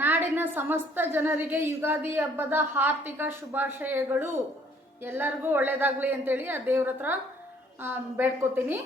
ನಾಡಿನ ಸಮಸ್ತ ಜನರಿಗೆ ಯುಗಾದಿ ಹಬ್ಬದ ಆರ್ಥಿಕ ಶುಭಾಶಯಗಳು. ಎಲ್ಲರಿಗೂ ಒಳ್ಳೇದಾಗಲಿ ಅಂತೇಳಿ ಆ ದೇವ್ರ ಹತ್ರ ಬೇಡ್ಕೋತೀನಿ.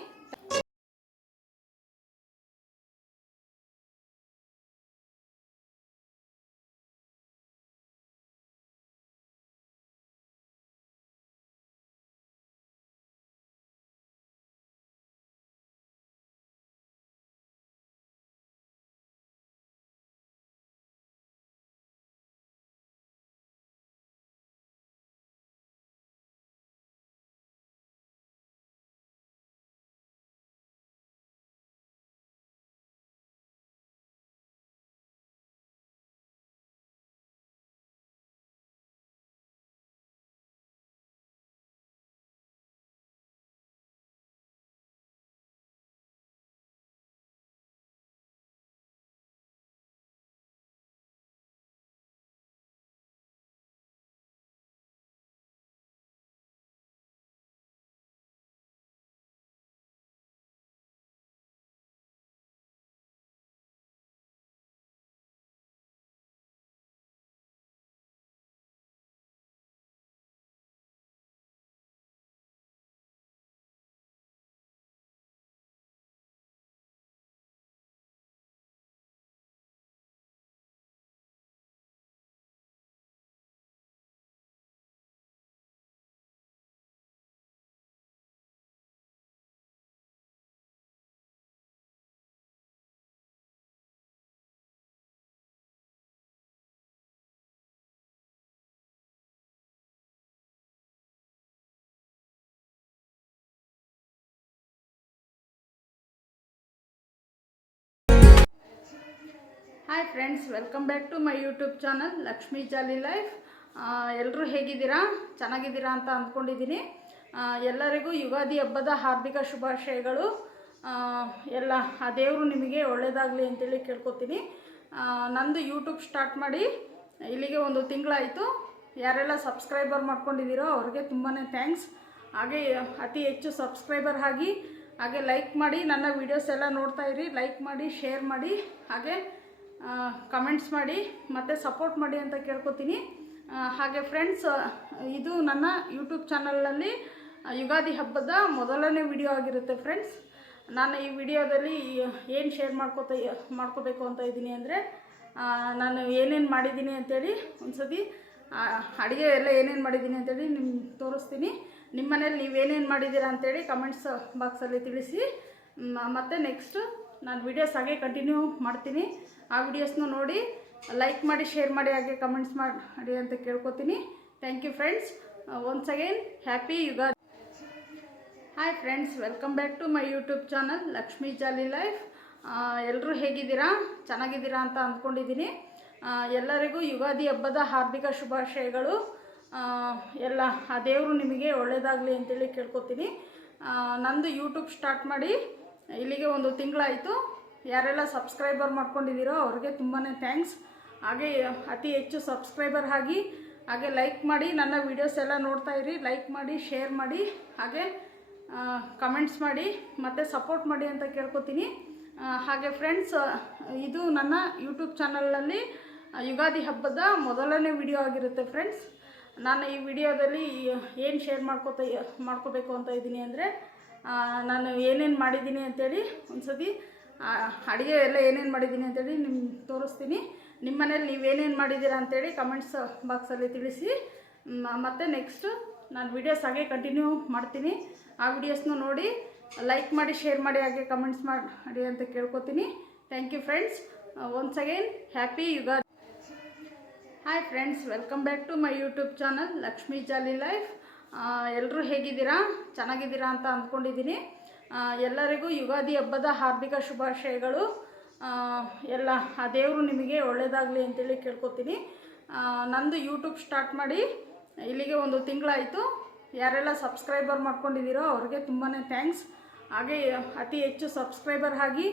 Hi friends, welcome back to my YouTube channel Lakshmi jolly life. ಎಲ್ಲರೂ ಹೇಗಿದ್ದೀರಾ? ಚೆನ್ನಾಗಿದ್ದೀರಾ ಅಂತ ಅಂದ್ಕೊಂಡಿದ್ದೀನಿ. ಎಲ್ಲರಿಗೂ ಯುಗಾದಿ ಹಬ್ಬದ ಹಾರ್ದಿಕ ಶುಭಾಶಯಗಳು. ಎಲ್ಲ ಆ ದೇವರು ನಿಮಗೆ ಒಳ್ಳೆಯದಾಗಲಿ ಅಂತೇಳಿ ಕೇಳ್ಕೊತೀನಿ. ನಂದು ಯೂಟ್ಯೂಬ್ ಸ್ಟಾರ್ಟ್ ಮಾಡಿ ಇಲ್ಲಿಗೆ ಒಂದು ತಿಂಗಳಾಯಿತು. ಯಾರೆಲ್ಲ ಸಬ್ಸ್ಕ್ರೈಬರ್ ಮಾಡ್ಕೊಂಡಿದ್ದೀರೋ ಅವ್ರಿಗೆ ತುಂಬಾ ಥ್ಯಾಂಕ್ಸ್. ಹಾಗೆ ಅತಿ ಹೆಚ್ಚು ಸಬ್ಸ್ಕ್ರೈಬರ್ ಆಗಿ ಹಾಗೆ ಲೈಕ್ ಮಾಡಿ, ನನ್ನ ವೀಡಿಯೋಸ್ ಎಲ್ಲ ನೋಡ್ತಾ ಇರಿ. ಲೈಕ್ ಮಾಡಿ, ಶೇರ್ ಮಾಡಿ, ಹಾಗೆ ಕಮೆಂಟ್ಸ್ ಮಾಡಿ ಮತ್ತು ಸಪೋರ್ಟ್ ಮಾಡಿ ಅಂತ ಕೇಳ್ಕೊತೀನಿ. ಹಾಗೆ ಫ್ರೆಂಡ್ಸ್, ಇದು ನನ್ನ ಯೂಟ್ಯೂಬ್ ಚಾನಲ್ನಲ್ಲಿ ಯುಗಾದಿ ಹಬ್ಬದ ಮೊದಲನೇ ವಿಡಿಯೋ ಆಗಿರುತ್ತೆ ಫ್ರೆಂಡ್ಸ್. ನಾನು ಈ ವಿಡಿಯೋದಲ್ಲಿ ಏನು ಶೇರ್ ಮಾಡ್ಕೋಬೇಕು ಅಂತ ಇದ್ದೀನಿ ಅಂದರೆ, ನಾನು ಏನೇನು ಮಾಡಿದ್ದೀನಿ ಅಂತೇಳಿ ಒಂದ್ಸತಿ ಅಡುಗೆ ಎಲ್ಲ ಏನೇನು ಮಾಡಿದ್ದೀನಿ ಅಂತೇಳಿ ನಿಮ್ಗೆ ತೋರಿಸ್ತೀನಿ. ನಿಮ್ಮ ಮನೇಲಿ ನೀವೇನೇನು ಮಾಡಿದ್ದೀರಾ ಅಂತೇಳಿ ಕಮೆಂಟ್ಸ್ ಬಾಕ್ಸಲ್ಲಿ ತಿಳಿಸಿ. ಮತ್ತು ನೆಕ್ಸ್ಟು ನಾನು ವೀಡಿಯೋಸ್ ಹಾಗೆ ಕಂಟಿನ್ಯೂ ಮಾಡ್ತೀನಿ. ಆ ವಿಡಿಯೋಸ್ನ ನೋಡಿ ಲೈಕ್ ಮಾಡಿ, ಶೇರ್ ಮಾಡಿ, ಹಾಗೆ ಕಮೆಂಟ್ಸ್ ಮಾಡಿ ಅಂತ ಕೇಳ್ಕೊತೀನಿ. Thank you friends. Once again happy Ugadi. Hi friends, welcome back to my YouTube channel Lakshmi jolly life. ಎಲ್ಲರೂ ಹೇಗಿದ್ದೀರಾ? ಚೆನ್ನಾಗಿದ್ದೀರಾ ಅಂತ ಅಂದ್ಕೊಂಡಿದ್ದೀನಿ. ಎಲ್ಲರಿಗೂ ಯುಗಾದಿ ಹಬ್ಬದ ಹಾರ್ದಿಕ ಶುಭಾಶಯಗಳು. ಎಲ್ಲ ಆ ದೇವರು ನಿಮಗೆ ಒಳ್ಳೆಯದಾಗಲಿ ಅಂತೇಳಿ ಕೇಳ್ಕೊತೀನಿ. ನಂದು ಯೂಟ್ಯೂಬ್ ಸ್ಟಾರ್ಟ್ ಮಾಡಿ ಇಲ್ಲಿಗೆ ಒಂದು ತಿಂಗಳಾಯಿತು. ಯಾರೆಲ್ಲ ಸಬ್ಸ್ಕ್ರೈಬರ್ ಮಾಡ್ಕೊಂಡಿದ್ದೀರೋ ಅವ್ರಿಗೆ ತುಂಬಾ ಥ್ಯಾಂಕ್ಸ್. ಹಾಗೆ ಅತಿ ಹೆಚ್ಚು ಸಬ್ಸ್ಕ್ರೈಬರ್ ಆಗಿ ಹಾಗೆ ಲೈಕ್ ಮಾಡಿ, ನನ್ನ ವೀಡಿಯೋಸ್ ಎಲ್ಲ ನೋಡ್ತಾ ಇರಿ. ಲೈಕ್ ಮಾಡಿ, ಶೇರ್ ಮಾಡಿ, ಹಾಗೆ ಕಮೆಂಟ್ಸ್ ಮಾಡಿ ಮತ್ತು ಸಪೋರ್ಟ್ ಮಾಡಿ ಅಂತ ಕೇಳ್ಕೊತೀನಿ. ಹಾಗೆ ಫ್ರೆಂಡ್ಸ್, ಇದು ನನ್ನ ಯೂಟ್ಯೂಬ್ ಚಾನಲ್ನಲ್ಲಿ ಯುಗಾದಿ ಹಬ್ಬದ ಮೊದಲನೇ ವಿಡಿಯೋ ಆಗಿರುತ್ತೆ ಫ್ರೆಂಡ್ಸ್. ನಾನು ಈ ವಿಡಿಯೋದಲ್ಲಿ ಏನು ಶೇರ್ ಮಾಡ್ಕೋಬೇಕು ಅಂತ ಇದ್ದೀನಿ ಅಂದರೆ, ನಾನು ಏನೇನು ಮಾಡಿದ್ದೀನಿ ಅಂತೇಳಿ ಒಂದ್ಸತಿ ಅಡುಗೆ ಎಲ್ಲ ಏನೇನು ಮಾಡಿದ್ದೀನಿ ಅಂತೇಳಿ ನಿಮ್ಗೆ ತೋರಿಸ್ತೀನಿ. ನಿಮ್ಮ ಮನೇಲಿ ನೀವೇನೇನು ಮಾಡಿದ್ದೀರಾ ಅಂತೇಳಿ ಕಮೆಂಟ್ಸ್ ಬಾಕ್ಸಲ್ಲಿ ತಿಳಿಸಿ. ಮತ್ತು ನೆಕ್ಸ್ಟು ನಾನು ವೀಡಿಯೋಸ್ ಹಾಗೆ ಕಂಟಿನ್ಯೂ ಮಾಡ್ತೀನಿ. ಆ ವಿಡಿಯೋಸ್ನ ನೋಡಿ ಲೈಕ್ ಮಾಡಿ, ಶೇರ್ ಮಾಡಿ, ಹಾಗೆ ಕಮೆಂಟ್ಸ್ ಮಾಡಿ ಅಂತ ಕೇಳ್ಕೊತೀನಿ. Thank you friends. Once again happy Ugadi. Hi friends, welcome back to my YouTube channel Lakshmi jolly life. ಎಲ್ಲರೂ ಹೇಗಿದ್ದೀರಾ? ಚೆನ್ನಾಗಿದ್ದೀರಾ ಅಂತ ಅಂದ್ಕೊಂಡಿದ್ದೀನಿ. ಎಲ್ಲರಿಗೂ ಯುಗಾದಿ ಹಬ್ಬದ ಹಾರ್ದಿಕ ಶುಭಾಶಯಗಳು. ಎಲ್ಲ ಆ ದೇವರು ನಿಮಗೆ ಒಳ್ಳೆಯದಾಗಲಿ ಅಂತೇಳಿ ಕೇಳ್ಕೊತೀನಿ. ನಂದು ಯೂಟ್ಯೂಬ್ ಸ್ಟಾರ್ಟ್ ಮಾಡಿ ಇಲ್ಲಿಗೆ ಒಂದು ತಿಂಗಳಾಯಿತು. ಯಾರೆಲ್ಲ ಸಬ್ಸ್ಕ್ರೈಬರ್ ಮಾಡ್ಕೊಂಡಿದ್ದೀರೋ ಅವ್ರಿಗೆ ತುಂಬಾ ಥ್ಯಾಂಕ್ಸ್. ಹಾಗೆ ಅತಿ ಹೆಚ್ಚು ಸಬ್ಸ್ಕ್ರೈಬರ್ ಆಗಿ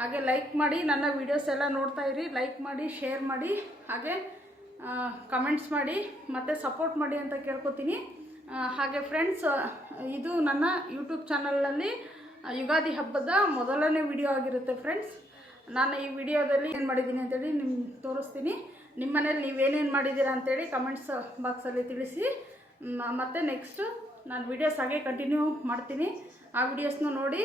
ಹಾಗೆ ಲೈಕ್ ಮಾಡಿ, ನನ್ನ ವೀಡಿಯೋಸ್ ಎಲ್ಲ ನೋಡ್ತಾ ಇರಿ. ಲೈಕ್ ಮಾಡಿ, ಶೇರ್ ಮಾಡಿ, ಹಾಗೆ ಕಮೆಂಟ್ಸ್ ಮಾಡಿ ಮತ್ತು ಸಪೋರ್ಟ್ ಮಾಡಿ ಅಂತ ಕೇಳ್ಕೊತೀನಿ. ಹಾಗೆ ಫ್ರೆಂಡ್ಸ್, ಇದು ನನ್ನ ಯೂಟ್ಯೂಬ್ ಚಾನಲ್ನಲ್ಲಿ ಯುಗಾದಿ ಹಬ್ಬದ ಮೊದಲನೇ ವಿಡಿಯೋ ಆಗಿರುತ್ತೆ ಫ್ರೆಂಡ್ಸ್. ನಾನು ಈ ವಿಡಿಯೋದಲ್ಲಿ ಏನು ಮಾಡಿದ್ದೀನಿ ಅಂತೇಳಿ ನಿಮ್ಗೆ ತೋರಿಸ್ತೀನಿ. ನಿಮ್ಮ ಮನೇಲಿ ನೀವೇನೇನು ಮಾಡಿದ್ದೀರಾ ಅಂತೇಳಿ ಕಮೆಂಟ್ಸ್ ಬಾಕ್ಸಲ್ಲಿ ತಿಳಿಸಿ. ಮತ್ತು ನೆಕ್ಸ್ಟು ನಾನು ವೀಡಿಯೋಸ್ ಹಾಗೆ ಕಂಟಿನ್ಯೂ ಮಾಡ್ತೀನಿ. ಆ ವಿಡಿಯೋಸ್ನ ನೋಡಿ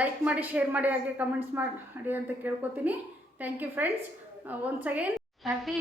ಲೈಕ್ ಮಾಡಿ, ಶೇರ್ ಮಾಡಿ, ಹಾಗೆ ಕಮೆಂಟ್ಸ್ ಮಾಡಿ ಅಂತ ಕೇಳ್ಕೊತೀನಿ. Thank you friends. Once again happy